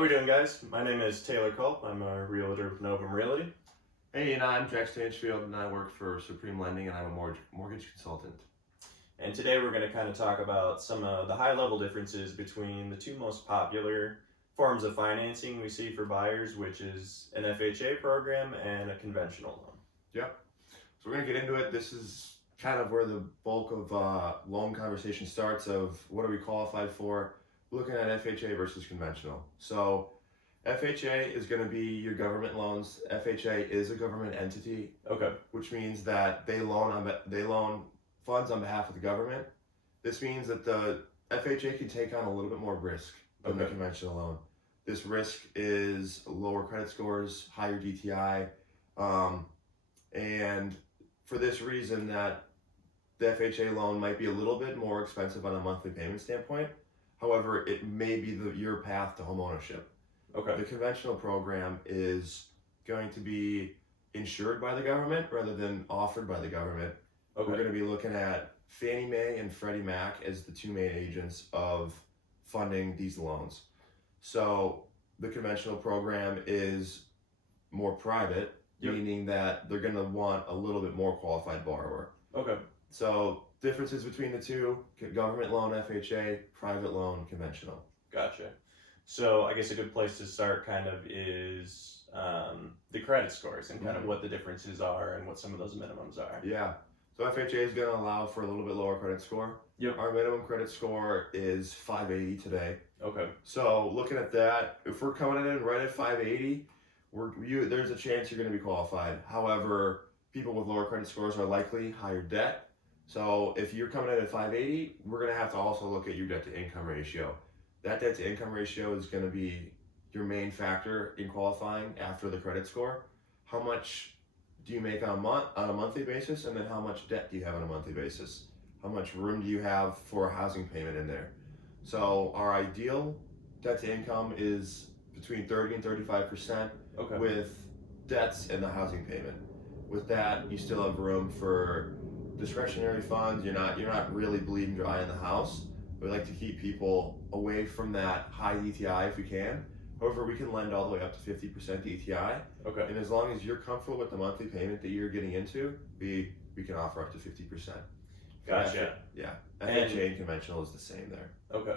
How we doing, guys? My name is Taylor Culp. I'm a realtor with Novum Realty. Hey, and I'm Jack Stanchfield, and I work for Supreme Lending, and I'm a mortgage consultant. And today we're going to kind of talk about some of the high-level differences between the two most popular forms of financing we see for buyers, which is an FHA program and a conventional loan. Yep. So we're going to get into it. This is kind of where the bulk of loan conversation starts of what are we qualified for, looking at FHA versus conventional. So FHA is going to be your government loans. FHA is a government entity, Okay. which means that they loan funds on behalf of the government. This means that the FHA can take on a little bit more risk than the conventional loan. This risk is lower credit scores, higher DTI, and for this reason that the FHA loan might be a little bit more expensive on a monthly payment standpoint. However, it may be your path to home ownership. Okay. The conventional program is going to be insured by the government rather than offered by the government. Okay. We're going to be looking at Fannie Mae and Freddie Mac as the two main agents of funding these loans. So the conventional program is more private, meaning that they're going to want a little bit more qualified borrower. Okay. So differences between the two: government loan FHA, private loan conventional. Gotcha. So I guess a good place to start kind of is the credit scores and kind of what the differences are and what some of those minimums are. Yeah. So FHA is going to allow for a little bit lower credit score. Yep. Our minimum credit score is 580 today. Okay. So looking at that, if we're coming in right at 580, there's a chance you're going to be qualified. However, people with lower credit scores are likely higher debt. So if you're coming in at 580, we're going to have to also look at your debt to income ratio. That debt to income ratio is going to be your main factor in qualifying after the credit score. How much do you make on a monthly basis, and then how much debt do you have on a monthly basis? How much room do you have for a housing payment in there? So our ideal debt to income is between 30 and 35% with debts and the housing payment. With that, you still have room for discretionary funds. You're not really bleeding dry in the house. We like to keep people away from that high DTI if we can. However, we can lend all the way up to 50% DTI. Okay. And as long as you're comfortable with the monthly payment that you're getting into, we can offer up to 50%. Gotcha. Yeah. FHA and conventional is the same there. Okay.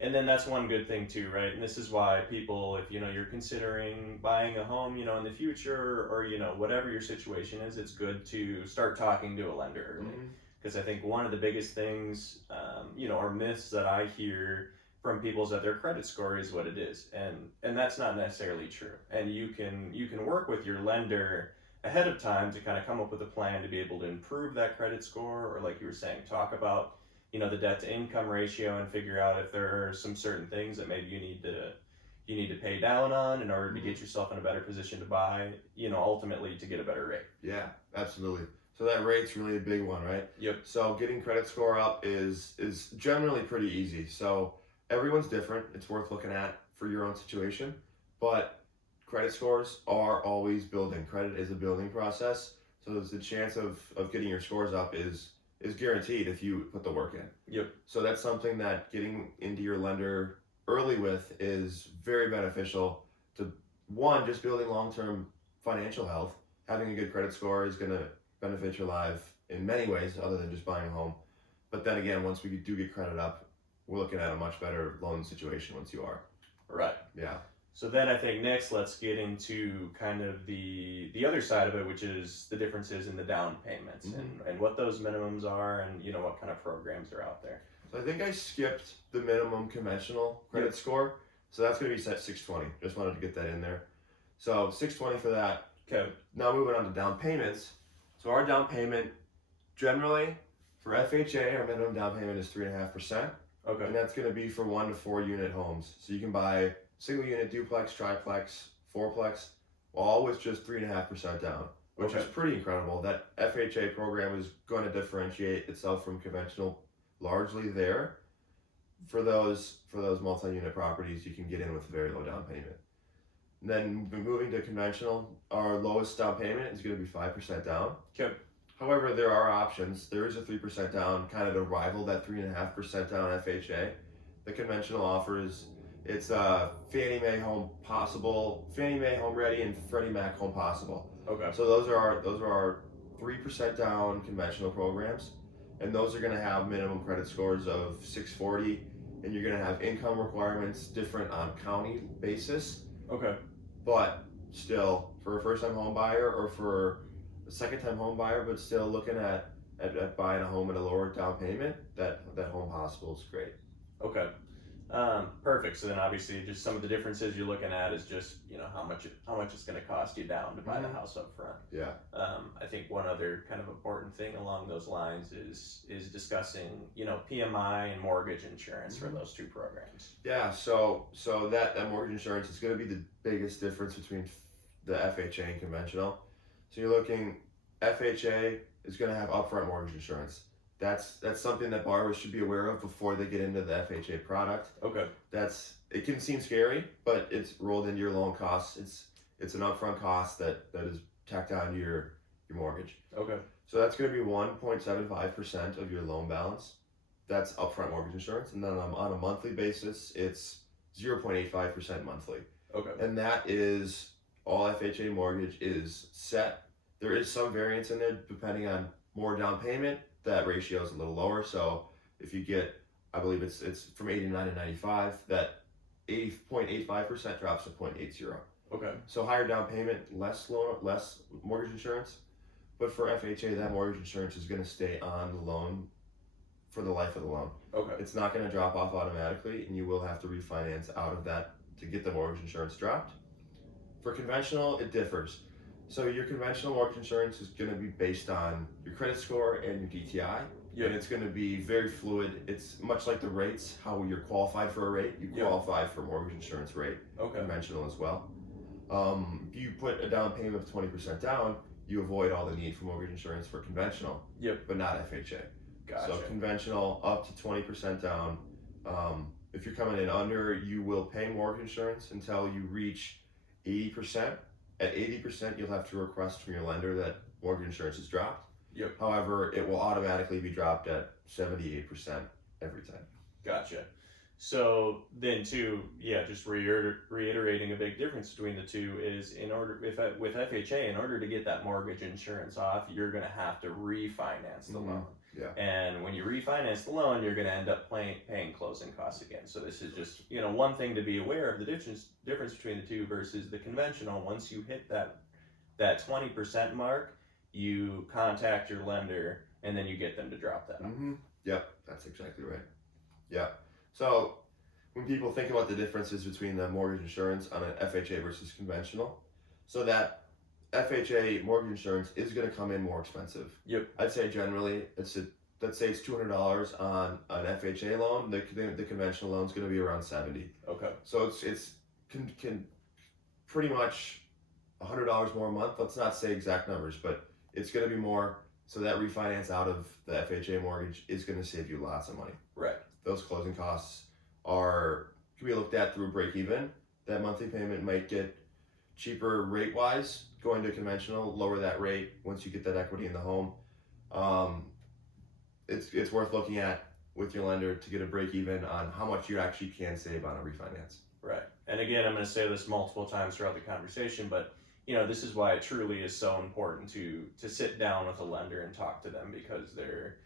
And then that's one good thing too, right? And this is why people, if you're considering buying a home, in the future, or whatever your situation is, it's good to start talking to a lender early. Because I think one of the biggest things, or myths that I hear from people is that their credit score is what it is, and that's not necessarily true. And you can work with your lender ahead of time to kind of come up with a plan to be able to improve that credit score, or like you were saying, talk about the debt to income ratio and figure out if there are some certain things that maybe you need to pay down on in order to get yourself in a better position to buy, ultimately to get a better rate. Yeah, absolutely. So that rate's really a big one, right? Yep. So getting credit score up is generally pretty easy. So everyone's different. It's worth looking at for your own situation, but credit scores are always building. Credit is a building process. So there's the chance of getting your scores up is guaranteed if you put the work in. Yep. So that's something that getting into your lender early with is very beneficial to, one, just building long-term financial health. Having a good credit score is going to benefit your life in many ways other than just buying a home. But then again, once we do get credit up, we're looking at a much better loan situation once you are. Right. Yeah. So then I think next let's get into kind of the other side of it, which is the differences in the down payments and what those minimums are and what kind of programs are out there. So I think I skipped the minimum conventional credit score. So that's going to be set 620. Just wanted to get that in there. So 620 for that. Okay. Now moving on to down payments. So our down payment generally for FHA, our minimum down payment is 3.5%. Okay. And that's going to be for 1 to 4 unit homes. So you can buy single unit, duplex, triplex, fourplex, all with just 3.5% down, which is pretty incredible. That FHA program is going to differentiate itself from conventional largely there. For those multi-unit properties, you can get in with a very low down payment. And then moving to conventional, our lowest down payment is going to be 5% down. Okay. However, there are options. There is a 3% down, kind of to rival that 3.5% down FHA. The conventional offers It's Fannie Mae Home Possible, Fannie Mae Home Ready, and Freddie Mac Home Possible. Okay. So those are our 3% down conventional programs, and those are going to have minimum credit scores of 640, and you're going to have income requirements different on county basis. Okay. But still, for a first-time home buyer or for a second-time home buyer, but still looking at buying a home at a lower down payment, that Home Possible is great. Okay. Perfect. So then obviously just some of the differences you're looking at is just, how much it's going to cost you down to buy the house up front. Yeah. I think one other kind of important thing along those lines is discussing, PMI and mortgage insurance for those two programs. Yeah, so that mortgage insurance is going to be the biggest difference between the FHA and conventional. So you're looking, FHA is going to have upfront mortgage insurance. That's something that borrowers should be aware of before they get into the FHA product. Okay. It can seem scary, but it's rolled into your loan costs. It's an upfront cost that is tacked on to your mortgage. Okay. So that's going to be 1.75% of your loan balance. That's upfront mortgage insurance, and then on a monthly basis, it's 0.85% monthly. Okay. And that is all FHA mortgage is set. There is some variance in there depending on more down payment. That ratio is a little lower. So if you get, I believe it's from 89 to 95, that 0.85% drops to 0.80. Okay. So higher down payment, less mortgage insurance. But for FHA, that mortgage insurance is going to stay on the loan for the life of the loan. Okay. It's not going to drop off automatically, and you will have to refinance out of that to get the mortgage insurance dropped. For conventional, it differs. So your conventional mortgage insurance is going to be based on your credit score and your DTI. Yep. And it's going to be very fluid. It's much like the rates, how you're qualified for a rate, you qualify for mortgage insurance rate, Okay. conventional as well. If you put a down payment of 20% down, you avoid all the need for mortgage insurance for conventional, but not FHA. Gotcha. So conventional up to 20% down. If you're coming in under, you will pay mortgage insurance until you reach 80%. At 80%, you'll have to request from your lender that mortgage insurance is dropped. Yep. However, it will automatically be dropped at 78% every time. Gotcha. So then too, just reiterating a big difference between the two is with FHA, in order to get that mortgage insurance off, you're going to have to refinance the loan. Yeah. And when you refinance the loan, you're going to end up paying closing costs again. So this is just, one thing to be aware of, the difference between the two versus the conventional. Once you hit that 20% mark, you contact your lender and then you get them to drop that. Yep, that's exactly right. Yeah. So when people think about the differences between the mortgage insurance on an FHA versus conventional, so that FHA mortgage insurance is going to come in more expensive. Yep. I'd say generally, let's say it's $200 on an FHA loan. The conventional loan is going to be around $70. Okay. So it's can pretty much $100 more a month. Let's not say exact numbers, but it's going to be more. So that refinance out of the FHA mortgage is going to save you lots of money. Right. Those closing costs can be looked at through break even. That monthly payment might get cheaper rate wise going to conventional, lower that rate once you get that equity in the home. It's worth looking at with your lender to get a break even on how much you actually can save on a refinance. Right. And again, I'm going to say this multiple times throughout the conversation, but this is why it truly is so important to sit down with a lender and talk to them, because they're,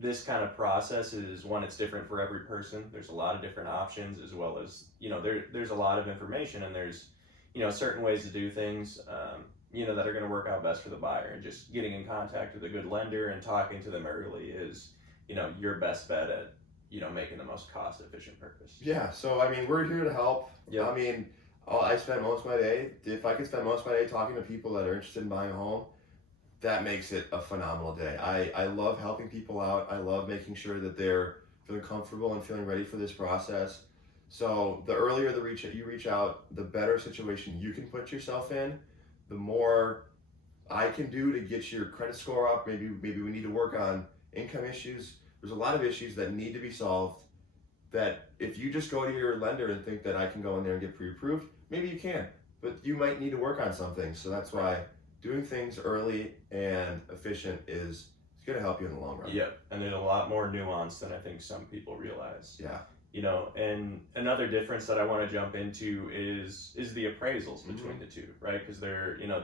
this kind of process is one, it's different for every person. There's a lot of different options, as well as, there's a lot of information, and there's, certain ways to do things, that are going to work out best for the buyer. And just getting in contact with a good lender and talking to them early is, your best bet at, making the most cost efficient purchase. Yeah. So, we're here to help. Yep. I spend most of my day, if I could spend most of my day talking to people that are interested in buying a home, that makes it a phenomenal day. I love helping people out. I love making sure that they're feeling comfortable and feeling ready for this process. So the earlier you reach out, the better situation you can put yourself in, the more I can do to get your credit score up. Maybe we need to work on income issues. There's a lot of issues that need to be solved, that if you just go to your lender and think that I can go in there and get pre-approved, maybe you can, but you might need to work on some things. So that's why doing things early and efficient is going to help you in the long run. Yep. And there's a lot more nuance than I think some people realize. Yeah. And another difference that I want to jump into is the appraisals between the two, right? Because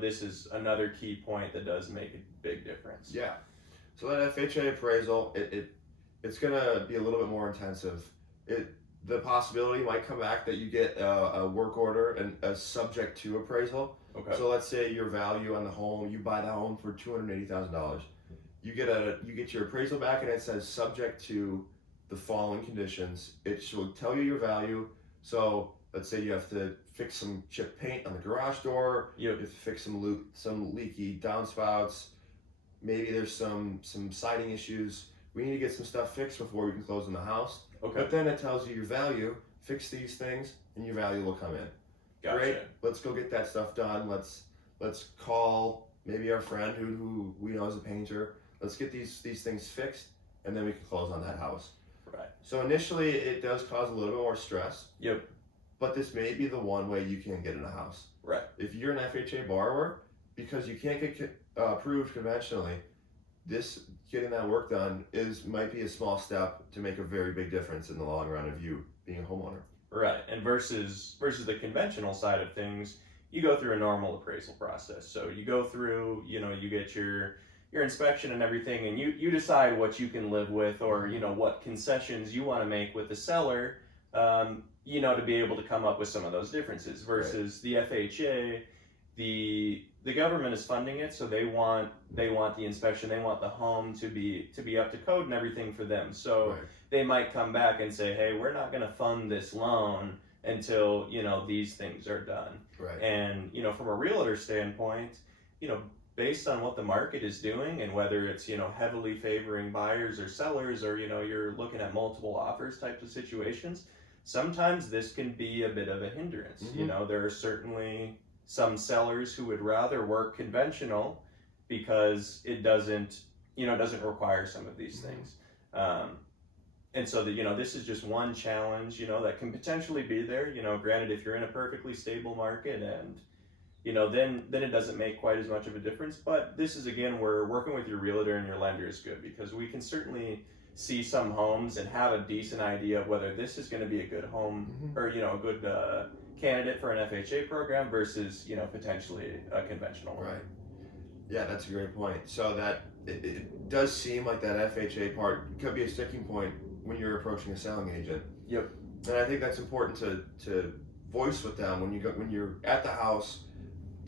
this is another key point that does make a big difference. Yeah. So that FHA appraisal, it's gonna be a little bit more intensive. The possibility might come back that you get a work order and a subject to appraisal. Okay. So let's say your value on the home, you buy the home for $280,000. You get your appraisal back, and it says subject to the following conditions. It will tell you your value. So let's say you have to fix some chip paint on the garage door. Yep. You have to fix some leaky downspouts. Maybe there's some siding issues. We need to get some stuff fixed before we can close on the house. Okay. But then it tells you your value. Fix these things, and your value will come in. Gotcha. Great. Let's go get that stuff done. Let's call maybe our friend who we know is a painter. Let's get these things fixed, and then we can close on that house. Right. So initially, it does cause a little bit more stress. Yep. But this may be the one way you can get in a house. Right. If you're an FHA borrower, because you can't get approved conventionally, getting that work done might be a small step to make a very big difference in the long run of you being a homeowner. Right. And versus the conventional side of things, you go through a normal appraisal process. So you go through, you get your inspection and everything, and you decide what you can live with, or what concessions you want to make with the seller, to be able to come up with some of those differences. Versus the FHA, the government is funding it, so they want the inspection, they want the home to be up to code and everything for them. So they might come back and say, hey, we're not going to fund this loan until these things are done. Right. And from a realtor standpoint, based on what the market is doing, and whether it's heavily favoring buyers or sellers, or you're looking at multiple offers types of situations, sometimes this can be a bit of a hindrance. There are certainly some sellers who would rather work conventional because it doesn't require some of these things. And so this is just one challenge, that can potentially be there. Granted, if you're in a perfectly stable market, and then it doesn't make quite as much of a difference. But this is, again, where working with your realtor and your lender is good, because we can certainly see some homes and have a decent idea of whether this is going to be a good home, or a good candidate for an FHA program versus potentially a conventional one. Right. Yeah, that's a great point. So that it does seem like that FHA part could be a sticking point when you're approaching a selling agent. Yep. And I think that's important to voice with them when you're at the house.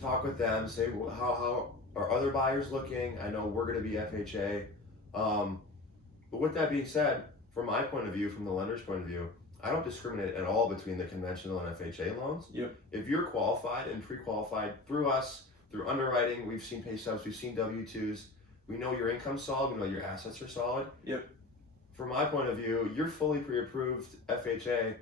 Talk with them. Say, well, how are other buyers looking? I know we're going to be FHA. But with that being said, from my point of view, from the lender's point of view, I don't discriminate at all between the conventional and FHA loans. Yep. If you're qualified and pre-qualified through us, through underwriting, we've seen pay stubs, we've seen W-2s, we know your income's solid, we know your assets are solid. Yep. From my point of view, you're fully pre-approved FHA,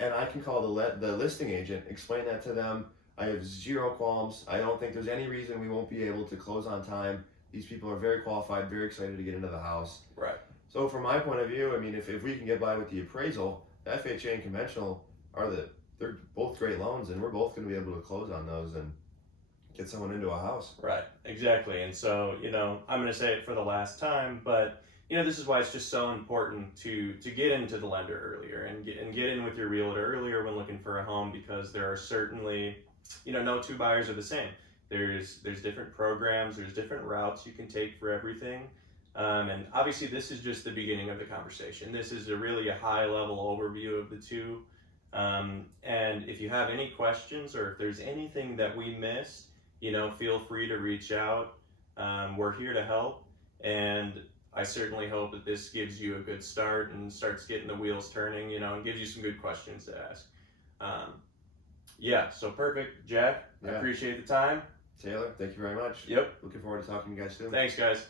and I can call the listing agent, explain that to them. I have zero qualms. I don't think there's any reason we won't be able to close on time. These people are very qualified, very excited to get into the house. Right. So from my point of view, I mean, if we can get by with the appraisal, the FHA and conventional they're both great loans, and we're both going to be able to close on those and get someone into a house. Right. Exactly. And so, I'm going to say it for the last time, but this is why it's just so important to get into the lender earlier, and get in with your realtor earlier when looking for a home, because there are certainly, no two buyers are the same. There's different programs, there's different routes you can take for everything. And obviously this is just the beginning of the conversation. This is really a high level overview of the two. And if you have any questions, or if there's anything that we missed, feel free to reach out. We're here to help, and I certainly hope that this gives you a good start and starts getting the wheels turning, and gives you some good questions to ask. So perfect, Jack. Yeah. I appreciate the time. Taylor, thank you very much. Yep. Looking forward to talking to you guys soon. Thanks, guys.